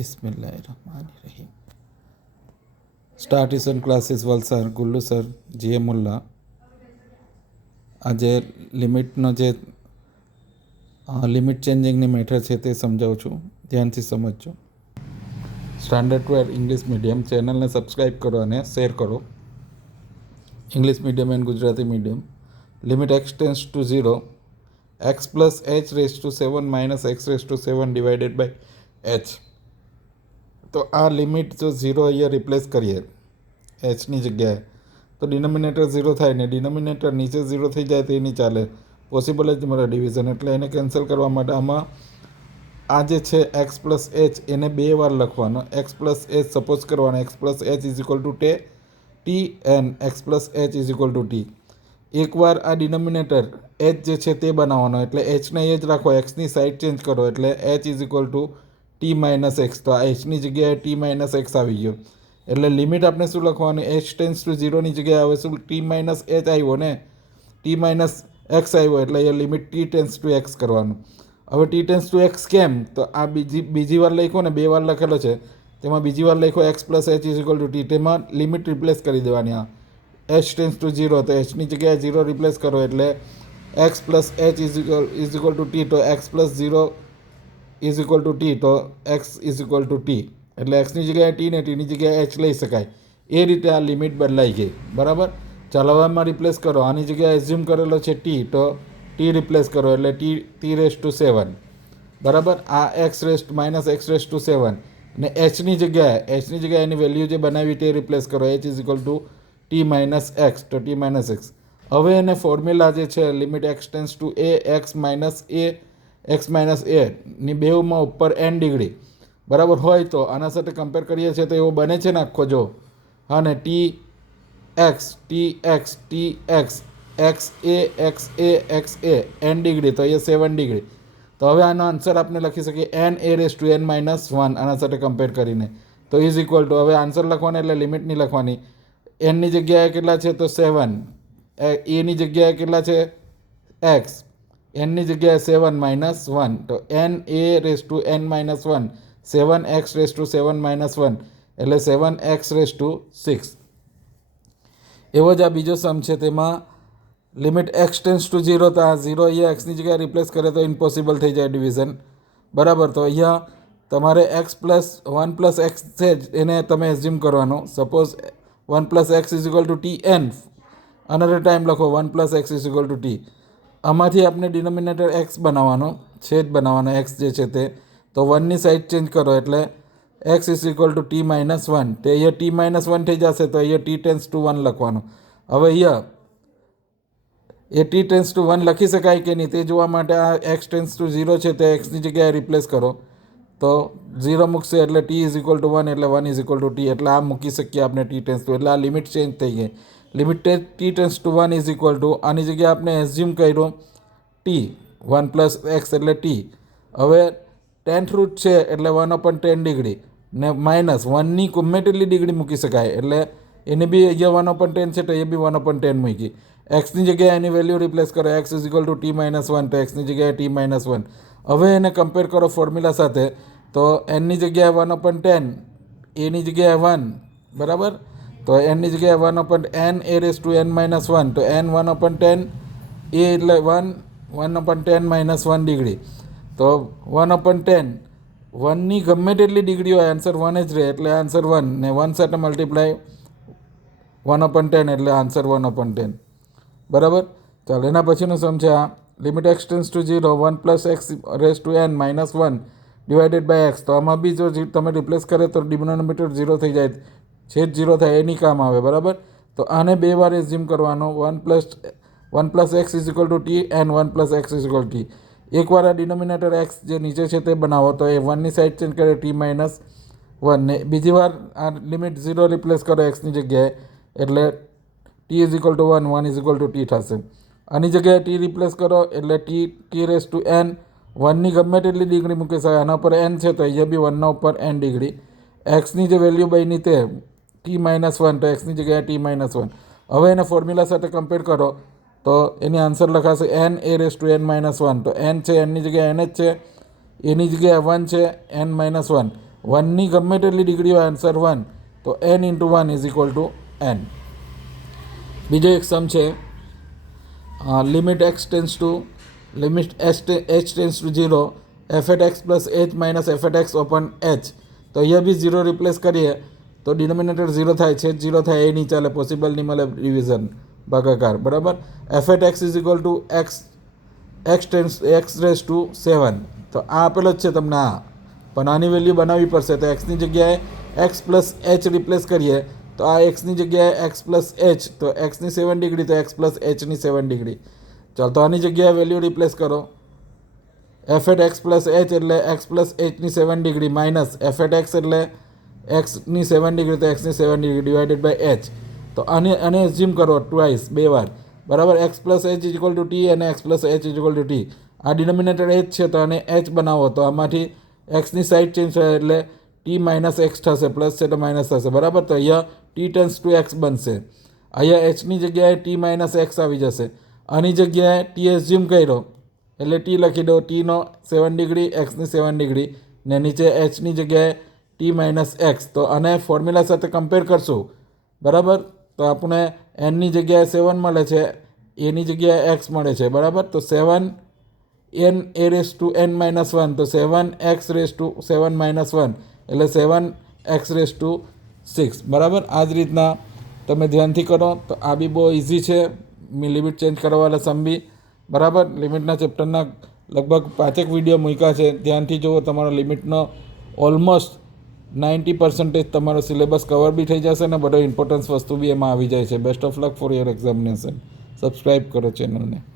बिस्मिल्लाहिर्रहमानिर्रहीम। Star tuition classes Valsad, Gullu sir, જીએ મુલ્લા. આજે લિમિટ ચેન્જિંગની મેથડ છે તે સમજાવું છું, ધ્યાનથી સમજજો. સ્ટાન્ડર્ડ 12 ઇંગ્લિશ મીડિયમ ચેનલને સબસ્ક્રાઈબ કરો અને શેર કરો. English medium and Gujarati medium. Limit x tends to 0, x plus h raise to 7 minus x raise to 7 divided by h. તો આ લિમિટ જો 0 અહીંયા રિપ્લેસ કરીએ એચની જગ્યાએ તો ડિનોમિનેટર 0 થાય ને ડિનોમિનેટર નીચે 0 થઈ જાય તો એ નહીં ચાલે, પોસિબલ જ મારા ડિવિઝન. એટલે એને કેન્સલ કરવા માટે આમાં આ જે છે એક્સ પ્લસ એચ એને 2 વાર લખવાનો. એક્સ પ્લસ એચ સપોઝ કરવાનો x plus h is equal to T and x plus h is equal to T. એકવાર આ ડિનોમિનેટર એચ જે છે તે બનાવવાનો, એટલે એચને એ જ રાખો, એક્સની સાઈડ ચેન્જ કરો એટલે H is equal to t minus x. તો આ એચની જગ્યાએ ટી માઇનસ એક્સ આવી ગયો. એટલે લિમિટ આપણે શું લખવાનું, એચ ટેન્સ ટુ 0ની જગ્યાએ આવે શું, ટી માઇનસ એચ આવ્યો ને, ટી માઇનસ એક્સ આવ્યો એટલે એ limit t tends to x કરવાનું. હવે ટી ટેન્સ ટુ એક્સ કેમ, તો આ બીજી વાર લખ્યો ને, 2 વાર લખેલો છે તેમાં બીજી વાર લખ્યો x plus h is equal to T, તેમાં લિમિટ રિપ્લેસ કરી દેવાની. આ એચ ટેન્સ ટુ 0 તો એચની જગ્યાએ 0 રિપ્લેસ કરો એટલે x plus h is equal to t, તો x plus 0 is equal to t, તો x is equal to t. એટલે એક્સની જગ્યાએ ટી ને ટીની જગ્યાએ એચ લઈ શકાય. એ રીતે આ લિમિટ બદલાઈ ગઈ. બરાબર, ચલાવવામાં રિપ્લેસ કરો. આની જગ્યાએ એઝ્યુમ કરેલો છે ટી, તો ટી રિપ્લેસ કરો એટલે ટી રેસ ટુ 7. બરાબર, આ x raise minus x raise to 7 ને એચની જગ્યાએ એની વેલ્યુ જે બનાવી તે રિપ્લેસ કરો, h is equal to t minus x, તો ટી માઇનસ એક્સ. હવે એને ફોર્મ્યુલા જે છે limit x tends to x minus a ની બેઉમાં ઉપર n ડિગ્રી બરાબર હોય તો આના સાથે કમ્પેર કરીએ છીએ તો એવો બને છે ને આખો જો. હા ને ટી એક્સ n ડિગ્રી, તો એ 7 ડિગ્રી. તો હવે આનો આન્સર આપણે લખી શકીએ n a race to n minus 1 આના સાથે કમ્પેર કરીને. તો ઇઝ ઇક્વલ ટુ, હવે આન્સર લખવાનો એટલે લિમિટ નહીં લખવાની. એનની જગ્યાએ કેટલા છે તો 7, એની જગ્યાએ કેટલા છે એક્સ, એનની જગ્યાએ 7 માઇનસ 1, તો n a race to n minus 1, 7x race to 7 minus 1 એટલે 7x રેસ ટુ 6. એવો જ આ બીજો સમ છે, તેમાં લિમિટ એક્સ ટેન્સ ટુ 0, તો આ 0 અહીંયા એક્સની જગ્યાએ રિપ્લેસ કરે તો ઇમ્પોસિબલ થઈ જાય ડિવિઝન. બરાબર, તો અહીંયા તમારે એક્સ પ્લસ 1 પ્લસ એક્સ છે એને તમે એઝ્યુમ કરવાનો. Suppose 1 plus x is equal to t n, another time લખો 1 plus x is equal to t. આમાંથી આપણે ડિનોમિનેટર એક્સ બનાવવાનો, છેદ બનાવવાનો એક્સ જે છે તે, તો 1ની સાઈડ ચેન્જ કરો એટલે x is equal to t minus 1, તે અહીંયા ટી માઇનસ 1 થઈ જશે તો અહીંયા ટી ટેન્સ ટુ 1 લખવાનું. હવે અહીંયા એ ટી ટેન્સ ટુ 1 લખી શકાય કે નહીં તે જોવા માટે આ એક્સ ટેન્સ ટુ 0 છે તે એક્સની જગ્યાએ રિપ્લેસ કરો, તો 0 મૂકશે એટલે ટી ઇઝ ઇક્વલ ટુ 1 એટલે 1 ઇઝ ઇક્વલ ટુ ટી. એટલે આ મૂકી શકીએ આપણે ટી ટેન્સ ટુ, એટલે આ લિમિટ ચેન્જ થઈ ગઈ. Limit t tends two 1 is equal two, આની જગ્યાએ આપણે એઝ્યુમ કર્યો ટી, 1 પ્લસ એક્સ એટલે ટી. હવે 10th રૂટ છે એટલે 1/10 ડિગ્રી ને માઇનસ 1ની ગમે તેટલી ડિગ્રી મૂકી શકાય, એટલે એને બી અહીંયા 1/10 છે તો એ બી 1/10 મૂકી. એક્સની જગ્યાએ એની વેલ્યુ રિપ્લેસ કરો, x is equal to t minus 1, તો એક્સની જગ્યાએ ટી માઇનસ 1. હવે એને કમ્પેર કરો ફોર્મ્યુલા સાથે, તો એનની જગ્યાએ 1/10, એની જગ્યાએ 1, બરાબર, તો એનની જગ્યાએ 1/n a race to n minus 1, તો n 1/10 એ એટલે 1/10 માઇનસ 1 ડિગ્રી, તો 1/10, 1ની ગમે તેટલી ડિગ્રી હોય આન્સર 1 જ રહે એટલે આન્સર 1 ને 1 સાથે મલ્ટીપ્લાય 1/10 એટલે આન્સર 1/10. બરાબર, ચાલો એના પછીનું સમ છે આ limit x tends to 0, 1 plus x raise to n minus 1 divided by x. તો આમાં બી જો તમે રિપ્લેસ કરે તો ડિનોમિનેટર 0 થઈ જાય, છેદ 0 થાય, એની કામ આવે. બરાબર, તો આને 2 વાર એઝ્યુમ કરવાનો, 1 plus x is equal to T and 1 plus x is equal T. એકવાર આ ડિનોમિનેટર એક્સ જે નીચે છે તે બનાવો તો એ 1ની સાઈડ ચેન્જ કરે ટી માઇનસ 1 ને બીજી વાર આ લિમિટ 0 રિપ્લેસ કરો એક્સની જગ્યાએ એટલે T is equal two 1, 1 is equal to T થશે. આની જગ્યાએ ટી રિપ્લેસ કરો એટલે ટી રેસ ટુ n, 1ની ગમે તેટલી ડિગ્રી મૂકી શકાય, આના ઉપર n છે તો અહીંયા બી 1ના ઉપર n ડિગ્રી. એક્સની જે વેલ્યુ બની તે ટી માઇનસ 1, તો એક્સની જગ્યાએ ટી માઇનસ 1. હવે એને ફોર્મ્યુલા સાથે કમ્પેર કરો તો એની આન્સર લખાશે n a race to n minus 1, તો n છે એનની જગ્યાએ n જ છે, એની જગ્યાએ 1 છે n માઇનસ 1, વનની ગમે તેટલી ડિગ્રી હોય આન્સર 1, તો n into 1 is equal two n. બીજો એક સમ છે limit h tense to 0 f at x plus h minus f at x open h. તો અહીંયા બી 0 રિપ્લેસ કરીએ તો ડિનોમિનેટર 0 થાય છે, 0 થાય એ નહીં ચાલે, પોસિબલ નહીં મળે ડિવિઝન ભાગાકાર, બરાબર. f at x is equal two x race to 7. તો આ આપેલો જ છે તમને, આ પણ આની વેલ્યુ બનાવવી પડશે. તો એક્સની જગ્યાએ એક્સ પ્લસ એચ રિપ્લેસ કરીએ તો આ એક્સની જગ્યાએ એક્સ પ્લસ એચ, તો એક્સની 7 ડિગ્રી તો એક્સ પ્લસ એચની 7 ડિગ્રી. ચાલો તો આની જગ્યાએ વેલ્યુ રિપ્લેસ કરો. F at x plus h એટલે એક્સ પ્લસ એચની 7 degree minus f at x એટલે એક્સની 7 ડિગ્રી તો એક્સની 7 ડિગ્રી ડિવાઇડેડ બાય એચ. તો આને એઝ્યુમ કરો ટ્વાઇસ, 2 વાર, બરાબર. X plus h is equal to t અને x plus h is equal to t. આ ડિનોમિનેટર એચ છે તો આને એચ બનાવો તો આમાંથી એક્સની સાઇડ ચેન્જ થાય એટલે ટી માઇનસ એક્સ થશે, પ્લસ છે તો માઇનસ થશે, બરાબર. તો અહીંયા ટી ટેન્સ ટુ એક્સ બનશે. અહીંયા એચની જગ્યાએ ટી માઇનસ એક્સ આવી જશે. આની જગ્યાએ ટી એઝ્યુમ કર્યો એટલે ટી લખી દો, ટીનો 7 ડિગ્રી એક્સની 7 ડિગ્રી ને નીચે એચની જગ્યાએ ટી માઇનસ એક્સ. તો આને ફોર્મ્યુલા સાથે કમ્પેર કરશું, બરાબર. તો આપણે એનની જગ્યાએ 7 મળે છે, એની જગ્યાએ એક્સ મળે છે, બરાબર. તો 7 n a race to n minus 1, તો 7x રેસ ટુ 7 માઇનસ 1 એટલે 7x રેસ ટુ 6, બરાબર. આ જ રીતના તમે ધ્યાનથી કરો તો આ બી બહુ ઇઝી છે, લિમિટ ચેન્જ કરવાવાળા સમ બી, બરાબર. લિમિટના ચેપ્ટરના લગભગ 5 વિડીયો મૂક્યા છે, ધ્યાનથી જુઓ. તમારો લિમિટનો ઓલમોસ્ટ 90% તમારો સિલેબસ કવર બી થઈ જશે ને બધો ઇમ્પોર્ટન્સ વસ્તુ બી એમાં આવી જાય છે. Best of luck for your examination. Subscribe કરો ચેનલને.